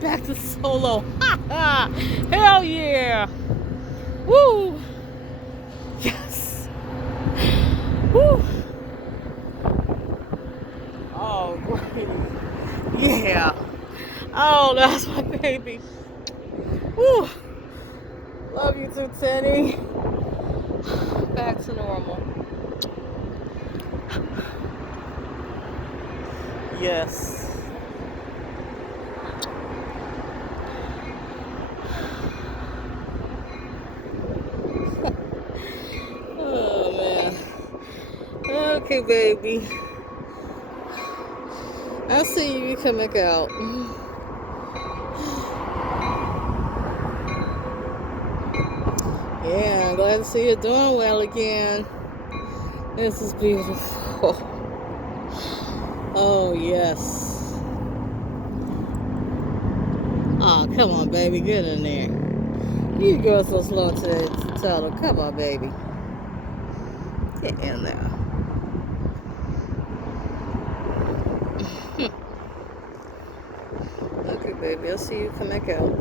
Back to solo. Ha ha! Hell yeah! Woo! Yes! Woo! Oh, great. Yeah. Oh, that's my baby. Woo! Love you too, Tenny. Back to normal. Yes. Oh, man. Okay, baby. I'll see you. You come back out. Yeah, I'm glad to see you doing well again. This is beautiful. Oh, yes. Oh, come on, baby. Get in there. You go so slow today, Tyler. Come on, baby. Get in there. Okay, baby. I'll see you come back out.